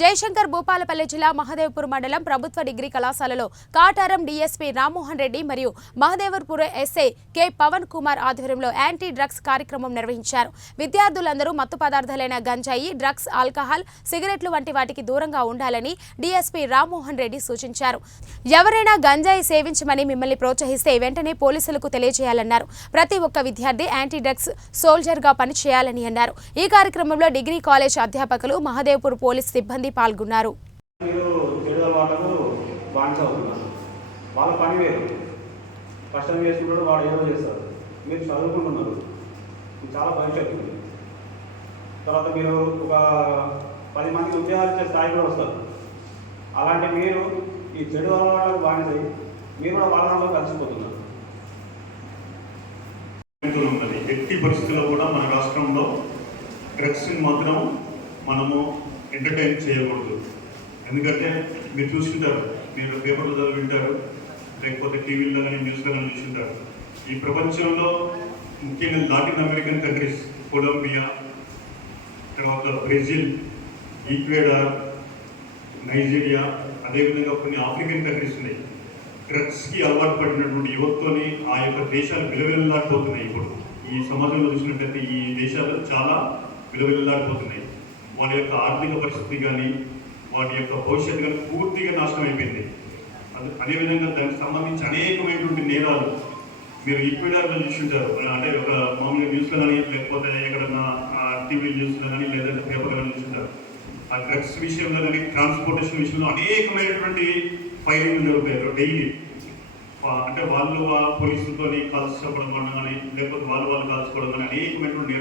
జయశంకర్ భూపాలపల్లి జిల్లా మహదేవ్పూర్ మండలం ప్రభుత్వ డిగ్రీ కళాశాలలో కాటారం డీఎస్పీ రామ్మోహన్ రెడ్డి మరియు మహదేవ్పూర్ ఎస్ఐ కె పవన్ కుమార్ ఆధ్వర్యంలో యాంటీ డ్రగ్స్ కార్యక్రమం నిర్వహించారు. విద్యార్థులందరూ మత్తు పదార్థాలైన గంజాయి, డ్రగ్స్, ఆల్కహాల్, సిగరెట్లు వంటి వాటికి దూరంగా ఉండాలని డీఎస్పీ రామ్మోహన్ రెడ్డి సూచించారు. ఎవరైనా గంజాయి సేవించమని మిమ్మల్ని ప్రోత్సహిస్తే వెంటనే పోలీసులకు తెలియజేయాలన్నారు. ప్రతి ఒక్క విద్యార్థి యాంటీ డ్రగ్స్ సోల్జర్ గా పనిచేయాలని అన్నారు. ఈ కార్యక్రమంలో డిగ్రీ కాలేజ్ అధ్యాపకులు, మహదేవ్పూర్ పోలీస్ సిబ్బంది పాల్గొన్నారు. వాళ్ళ పని వేరు, కష్టం చేసుకుంటారు, వాడు ఏదో చేస్తారు. మీరు చదువుకుంటున్నారు, చాలా భవిష్యత్తు ఉంది. తర్వాత మీరు ఒక 10 మందికి ఉద్యోగాలు ఇచ్చే స్థాయి కూడా వస్తారు. అలాంటి మీరు ఈ చెడు అలవాట్లకు బానిసై మీరు కూడా వాళ్ళలో కలిసిపోతున్నారు. ఎట్టి పరిస్థితుల్లో కూడా మన రాష్ట్రంలో డ్రగ్స్ని మాత్రం మనము ఎంటర్టైన్ చేయకూడదు. ఎందుకంటే మీరు చూస్తుంటారు, మీరు పేపర్లో చదివింటారు, లేకపోతే టీవీలో కానీ న్యూస్లో కానీ చూస్తుంటారు. ఈ ప్రపంచంలో ముఖ్యంగా లాటిన్ అమెరికన్ కంట్రీస్, కొలంబియా, తర్వాత బ్రెజిల్, ఈక్వెడార్, నైజీరియా, అదేవిధంగా కొన్ని ఆఫ్రికన్ కంట్రీస్ ఉన్నాయి. డ్రగ్స్కి అలవాటు పడినటువంటి యువతతోని ఆ యొక్క దేశాలు విలువెల్లాడిపోతున్నాయి. ఇప్పుడు ఈ సమాజంలో చూసినట్లయితే ఈ దేశాలు చాలా విలువెల్లాడిపోతున్నాయి. వాటి యొక్క ఆర్థిక పరిస్థితి కానీ వాటి యొక్క భవిష్యత్తు కానీ పూర్తిగా నాశనం అయిపోయింది. అదేవిధంగా దానికి సంబంధించి అనేకమైనటువంటి నేరాలు మీరు ఈక్వెడార్లో చూస్తుంటారు. అంటే ఒక మామూలుగా న్యూస్లో కానీ, లేకపోతే ఎక్కడన్నా టీవీ న్యూస్లో కానీ, లేదంటే పేపర్లో కానీ చూస్తుంటారు. ఆ డ్రగ్స్ విషయంలో కానీ, ట్రాన్స్పోర్టేషన్ విషయంలో అనేకమైనటువంటి ఫైరింగ్ జరుగుతాయి డైలీ. అంటే వాళ్ళు పోలీసులతో కాల్చుకోవడం కానీ, లేకపోతే వాళ్ళు కాల్చుకోవడం కానీ అనేకమైనటువంటి నేరాలు